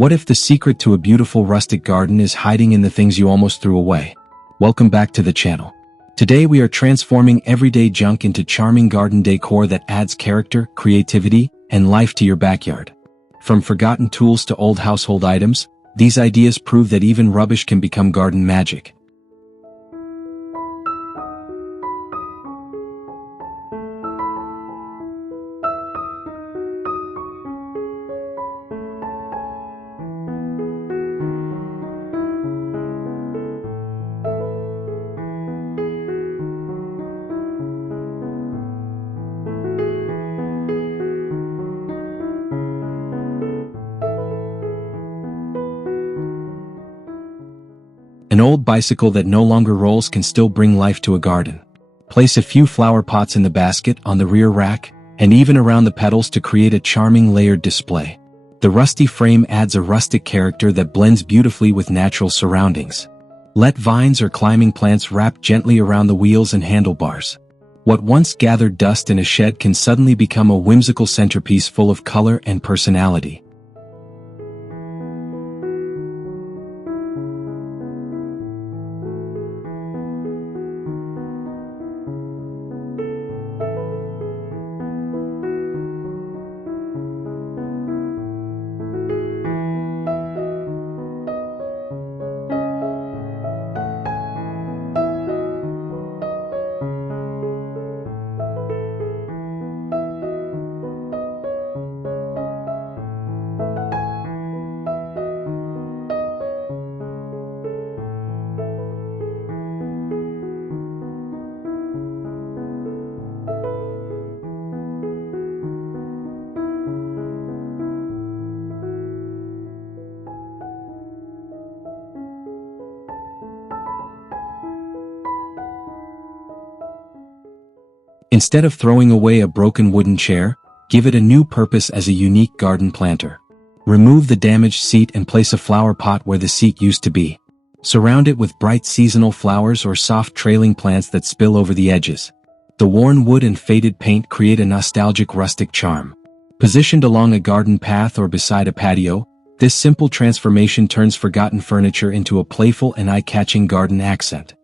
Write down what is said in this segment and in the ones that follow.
What if the secret to a beautiful rustic garden is hiding in the things you almost threw away? Welcome back to the channel. Today we are transforming everyday junk into charming garden decor that adds character, creativity, and life to your backyard. From forgotten tools to old household items, these ideas prove that even rubbish can become garden magic. An old bicycle that no longer rolls can still bring life to a garden. Place a few flower pots in the basket, on the rear rack, and even around the pedals to create a charming layered display. The rusty frame adds a rustic character that blends beautifully with natural surroundings. Let vines or climbing plants wrap gently around the wheels and handlebars. What once gathered dust in a shed can suddenly become a whimsical centerpiece full of color and personality. Instead of throwing away a broken wooden chair, give it a new purpose as a unique garden planter. Remove the damaged seat and place a flower pot where the seat used to be. Surround it with bright seasonal flowers or soft trailing plants that spill over the edges. The worn wood and faded paint create a nostalgic rustic charm. Positioned along a garden path or beside a patio, this simple transformation turns forgotten furniture into a playful and eye-catching garden accent.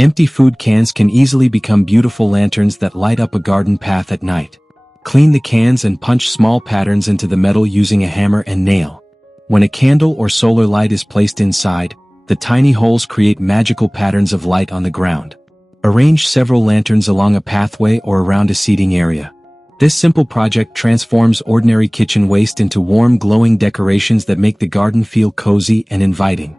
Empty food cans can easily become beautiful lanterns that light up a garden path at night. Clean the cans and punch small patterns into the metal using a hammer and nail. When a candle or solar light is placed inside, the tiny holes create magical patterns of light on the ground. Arrange several lanterns along a pathway or around a seating area. This simple project transforms ordinary kitchen waste into warm, glowing decorations that make the garden feel cozy and inviting.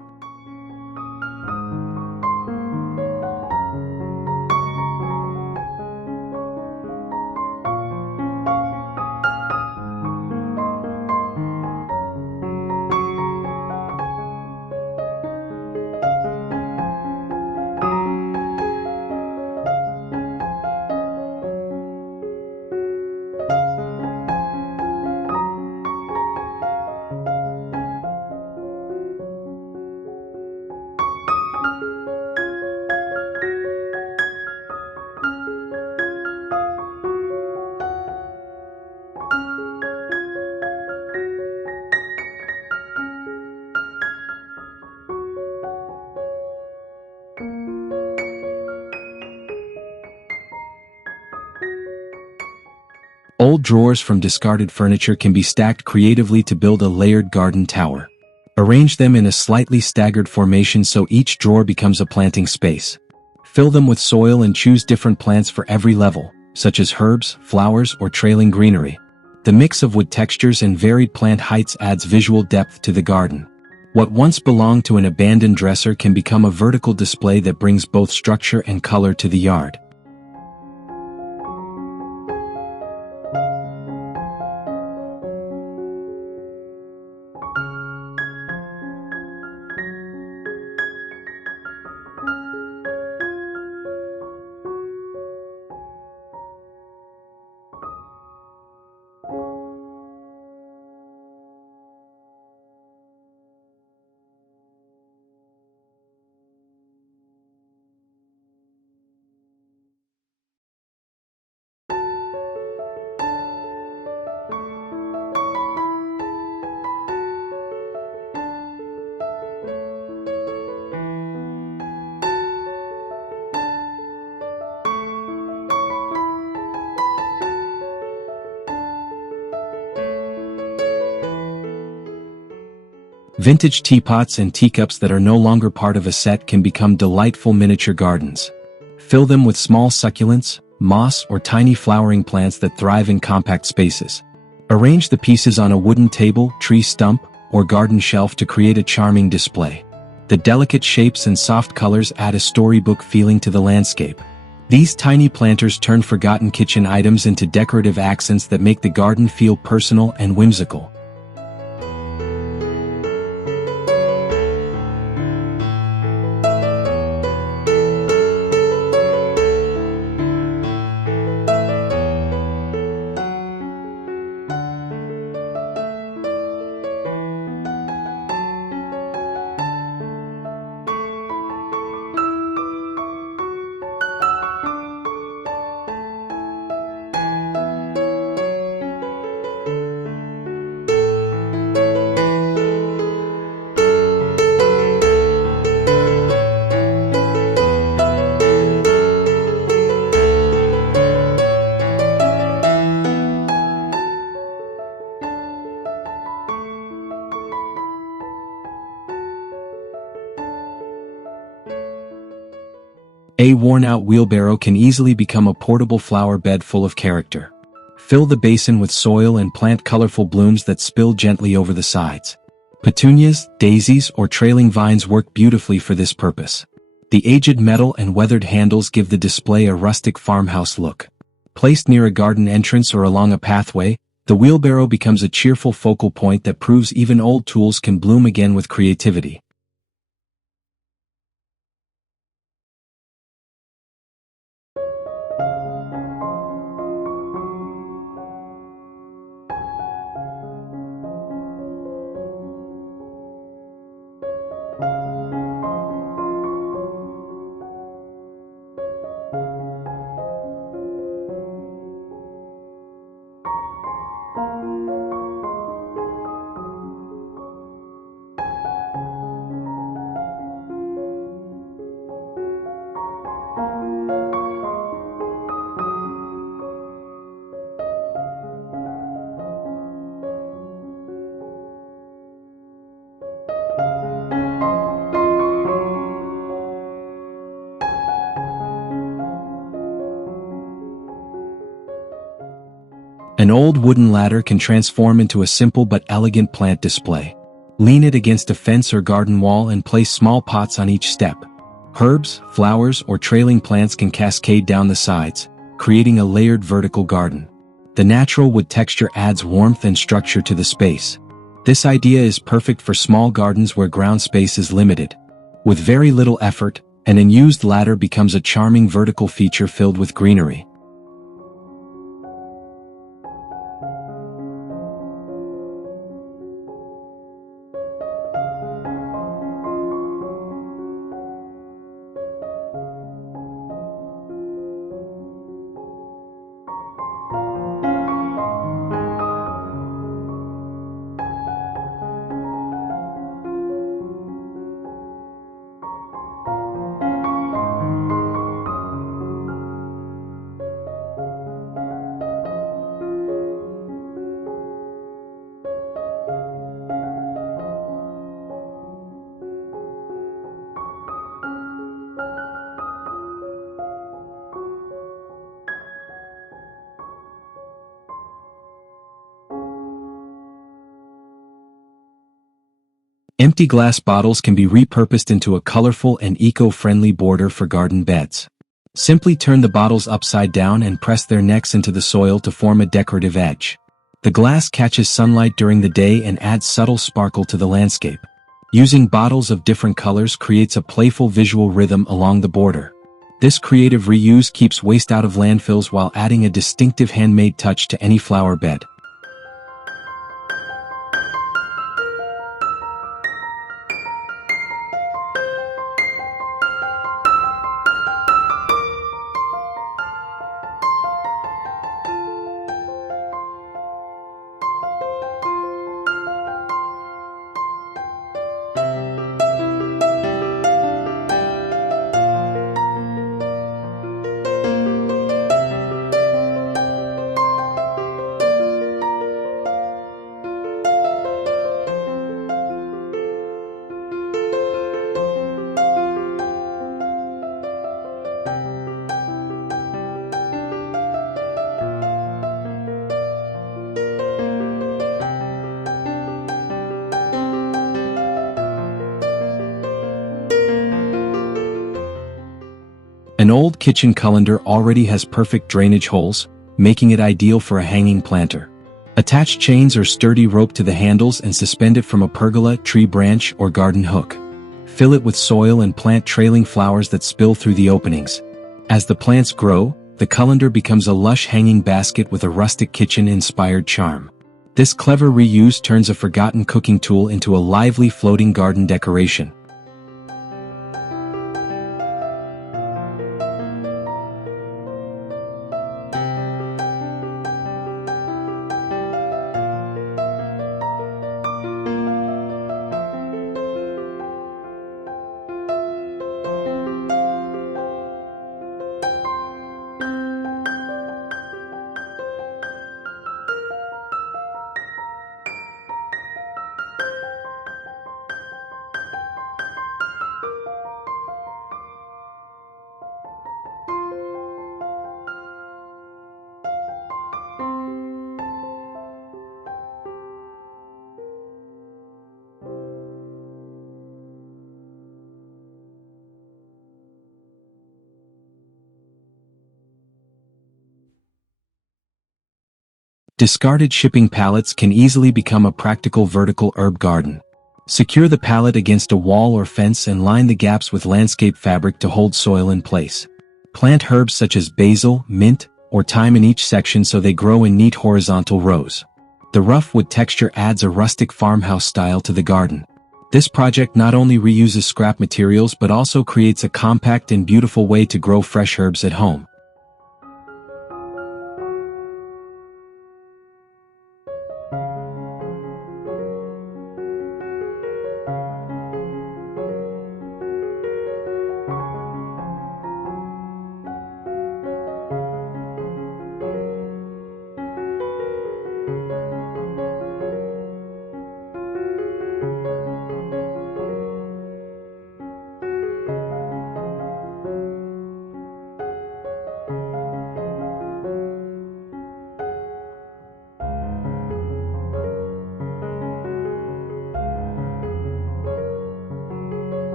Old drawers from discarded furniture can be stacked creatively to build a layered garden tower. Arrange them in a slightly staggered formation so each drawer becomes a planting space. Fill them with soil and choose different plants for every level, such as herbs, flowers, or trailing greenery. The mix of wood textures and varied plant heights adds visual depth to the garden. What once belonged to an abandoned dresser can become a vertical display that brings both structure and color to the yard. Vintage teapots and teacups that are no longer part of a set can become delightful miniature gardens. Fill them with small succulents, moss, or tiny flowering plants that thrive in compact spaces. Arrange the pieces on a wooden table, tree stump, or garden shelf to create a charming display. The delicate shapes and soft colors add a storybook feeling to the landscape. These tiny planters turn forgotten kitchen items into decorative accents that make the garden feel personal and whimsical. A worn-out wheelbarrow can easily become a portable flower bed full of character. Fill the basin with soil and plant colorful blooms that spill gently over the sides. Petunias, daisies, or trailing vines work beautifully for this purpose. The aged metal and weathered handles give the display a rustic farmhouse look. Placed near a garden entrance or along a pathway, the wheelbarrow becomes a cheerful focal point that proves even old tools can bloom again with creativity. An old wooden ladder can transform into a simple but elegant plant display. Lean it against a fence or garden wall and place small pots on each step. Herbs, flowers, or trailing plants can cascade down the sides, creating a layered vertical garden. The natural wood texture adds warmth and structure to the space. This idea is perfect for small gardens where ground space is limited. With very little effort, an unused ladder becomes a charming vertical feature filled with greenery. Empty glass bottles can be repurposed into a colorful and eco-friendly border for garden beds. Simply turn the bottles upside down and press their necks into the soil to form a decorative edge. The glass catches sunlight during the day and adds subtle sparkle to the landscape. Using bottles of different colors creates a playful visual rhythm along the border. This creative reuse keeps waste out of landfills while adding a distinctive handmade touch to any flower bed. An old kitchen colander already has perfect drainage holes, making it ideal for a hanging planter. Attach chains or sturdy rope to the handles and suspend it from a pergola, tree branch, or garden hook. Fill it with soil and plant trailing flowers that spill through the openings. As the plants grow, the colander becomes a lush hanging basket with a rustic kitchen-inspired charm. This clever reuse turns a forgotten cooking tool into a lively floating garden decoration. Discarded shipping pallets can easily become a practical vertical herb garden. Secure the pallet against a wall or fence and line the gaps with landscape fabric to hold soil in place. Plant herbs such as basil, mint, or thyme in each section so they grow in neat horizontal rows. The rough wood texture adds a rustic farmhouse style to the garden. This project not only reuses scrap materials but also creates a compact and beautiful way to grow fresh herbs at home.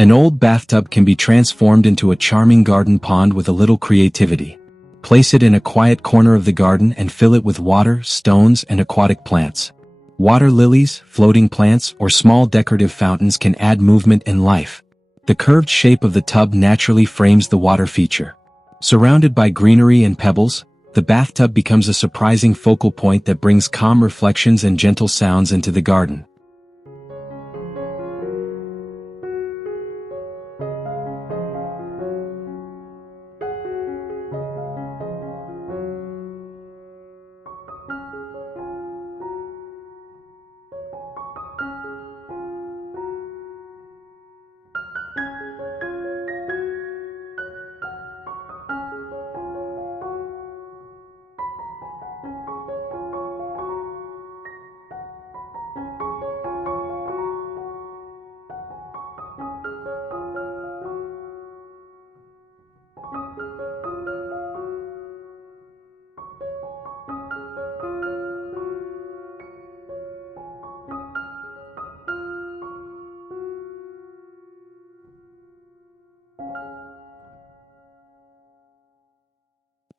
An old bathtub can be transformed into a charming garden pond with a little creativity. Place it in a quiet corner of the garden and fill it with water, stones, and aquatic plants. Water lilies, floating plants, or small decorative fountains can add movement and life. The curved shape of the tub naturally frames the water feature. Surrounded by greenery and pebbles, the bathtub becomes a surprising focal point that brings calm reflections and gentle sounds into the garden.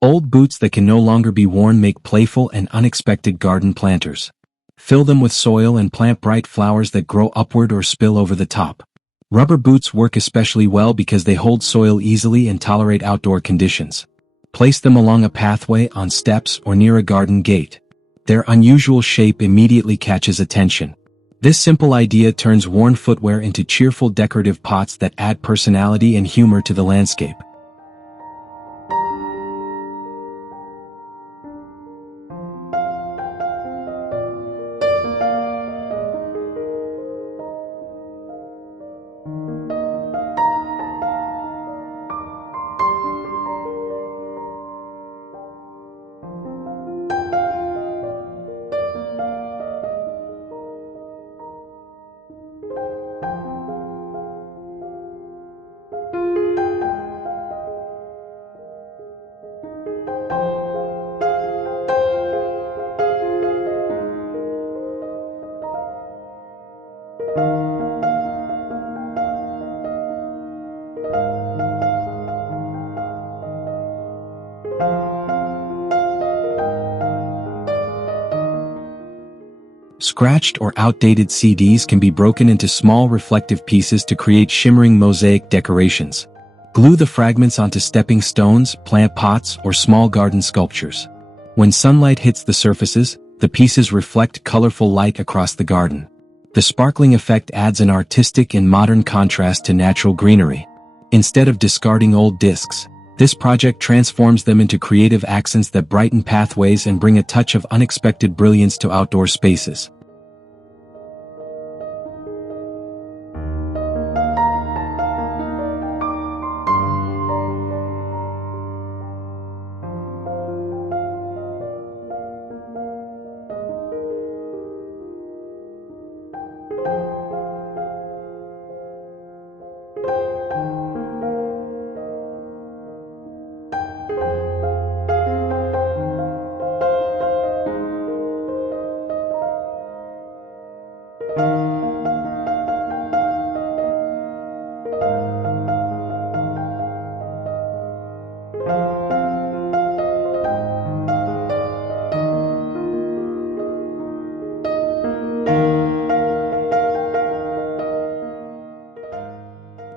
Old boots that can no longer be worn make playful and unexpected garden planters. Fill them with soil and plant bright flowers that grow upward or spill over the top. Rubber boots work especially well because they hold soil easily and tolerate outdoor conditions. Place them along a pathway, on steps, or near a garden gate. Their unusual shape immediately catches attention. This simple idea turns worn footwear into cheerful decorative pots that add personality and humor to the landscape. Scratched or outdated CDs can be broken into small reflective pieces to create shimmering mosaic decorations. Glue the fragments onto stepping stones, plant pots, or small garden sculptures. When sunlight hits the surfaces, the pieces reflect colorful light across the garden. The sparkling effect adds an artistic and modern contrast to natural greenery. Instead of discarding old discs, this project transforms them into creative accents that brighten pathways and bring a touch of unexpected brilliance to outdoor spaces.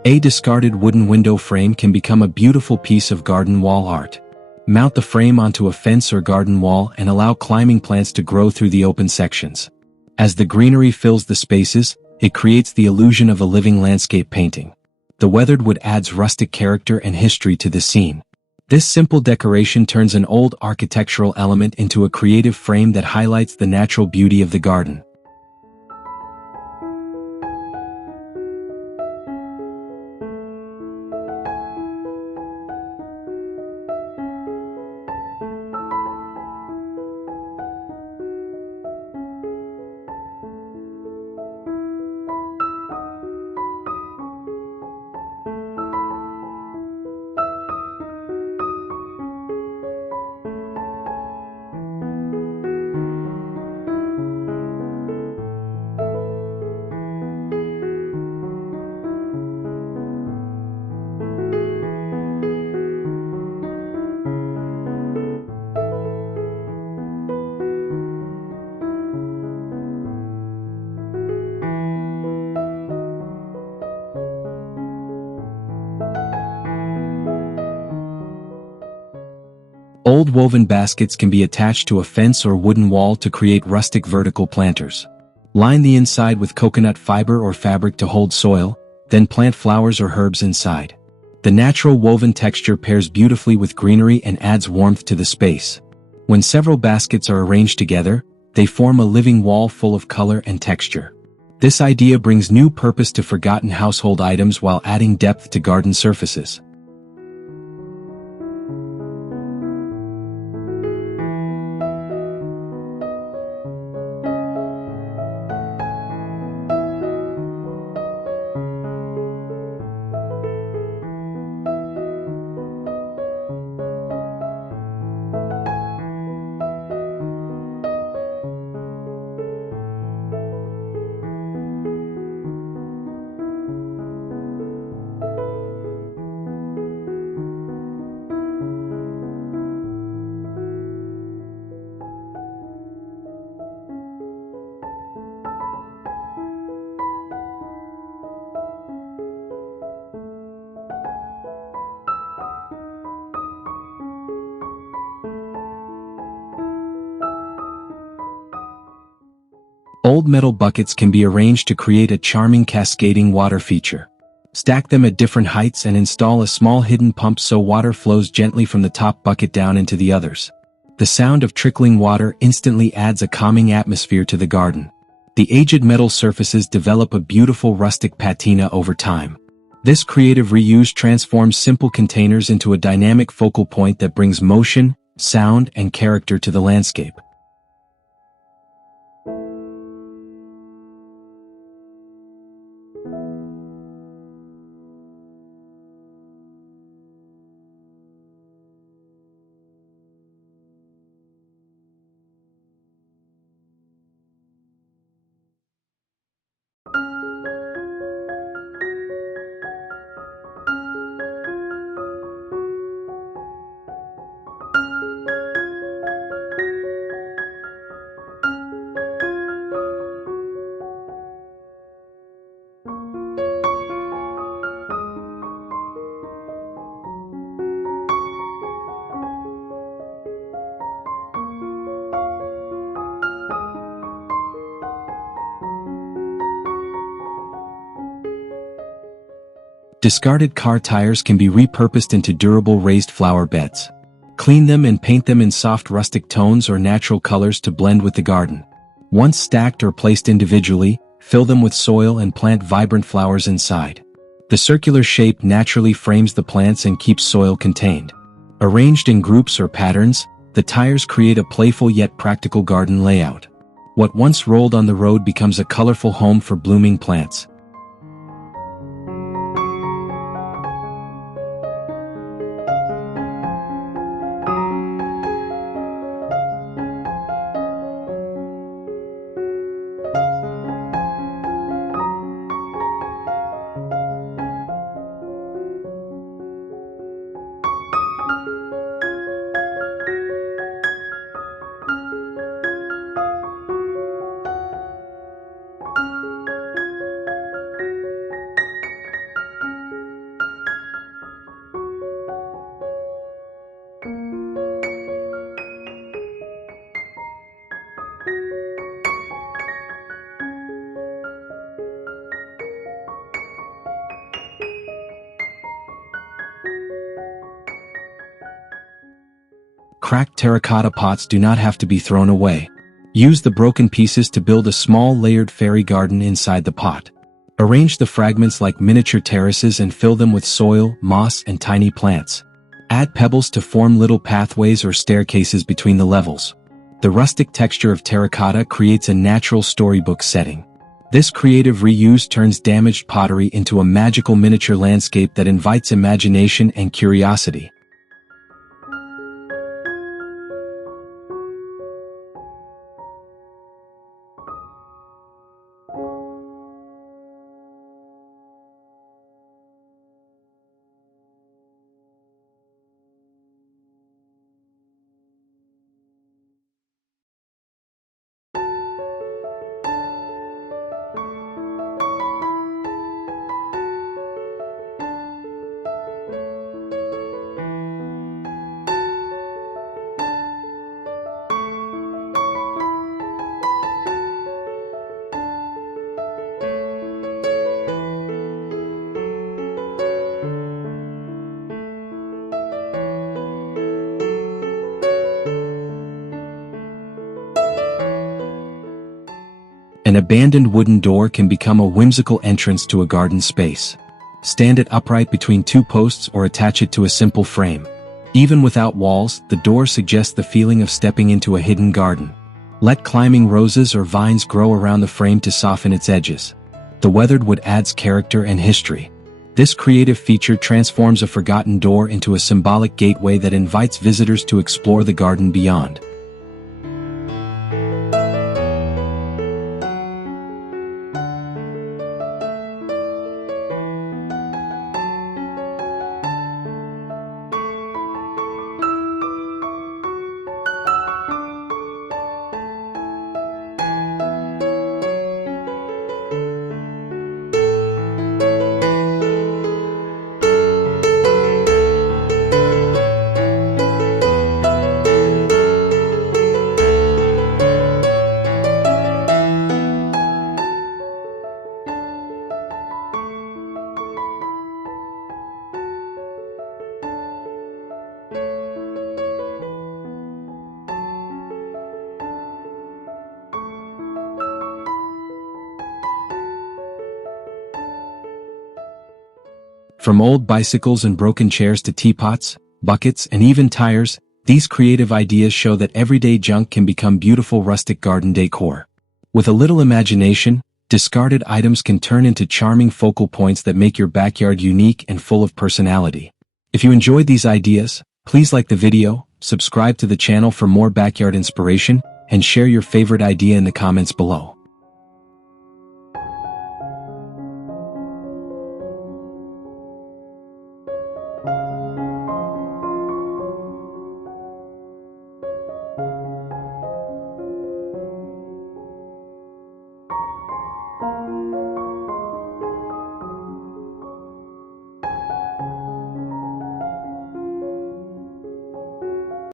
A discarded wooden window frame can become a beautiful piece of garden wall art. Mount the frame onto a fence or garden wall and allow climbing plants to grow through the open sections. As the greenery fills the spaces, it creates the illusion of a living landscape painting. The weathered wood adds rustic character and history to the scene. This simple decoration turns an old architectural element into a creative frame that highlights the natural beauty of the garden. Old woven baskets can be attached to a fence or wooden wall to create rustic vertical planters. Line the inside with coconut fiber or fabric to hold soil, then plant flowers or herbs inside. The natural woven texture pairs beautifully with greenery and adds warmth to the space. When several baskets are arranged together, they form a living wall full of color and texture. This idea brings new purpose to forgotten household items while adding depth to garden surfaces. Old metal buckets can be arranged to create a charming cascading water feature. Stack them at different heights and install a small hidden pump so water flows gently from the top bucket down into the others. The sound of trickling water instantly adds a calming atmosphere to the garden. The aged metal surfaces develop a beautiful rustic patina over time. This creative reuse transforms simple containers into a dynamic focal point that brings motion, sound, and character to the landscape. Discarded car tires can be repurposed into durable raised flower beds. Clean them and paint them in soft rustic tones or natural colors to blend with the garden. Once stacked or placed individually, fill them with soil and plant vibrant flowers inside. The circular shape naturally frames the plants and keeps soil contained. Arranged in groups or patterns, the tires create a playful yet practical garden layout. What once rolled on the road becomes a colorful home for blooming plants. Cracked terracotta pots do not have to be thrown away. Use the broken pieces to build a small layered fairy garden inside the pot. Arrange the fragments like miniature terraces and fill them with soil, moss, and tiny plants. Add pebbles to form little pathways or staircases between the levels. The rustic texture of terracotta creates a natural storybook setting. This creative reuse turns damaged pottery into a magical miniature landscape that invites imagination and curiosity. An abandoned wooden door can become a whimsical entrance to a garden space. Stand it upright between two posts or attach it to a simple frame. Even without walls, the door suggests the feeling of stepping into a hidden garden. Let climbing roses or vines grow around the frame to soften its edges. The weathered wood adds character and history. This creative feature transforms a forgotten door into a symbolic gateway that invites visitors to explore the garden beyond. From old bicycles and broken chairs to teapots, buckets, and even tires, these creative ideas show that everyday junk can become beautiful rustic garden decor. With a little imagination, discarded items can turn into charming focal points that make your backyard unique and full of personality. If you enjoyed these ideas, please like the video, subscribe to the channel for more backyard inspiration, and share your favorite idea in the comments below.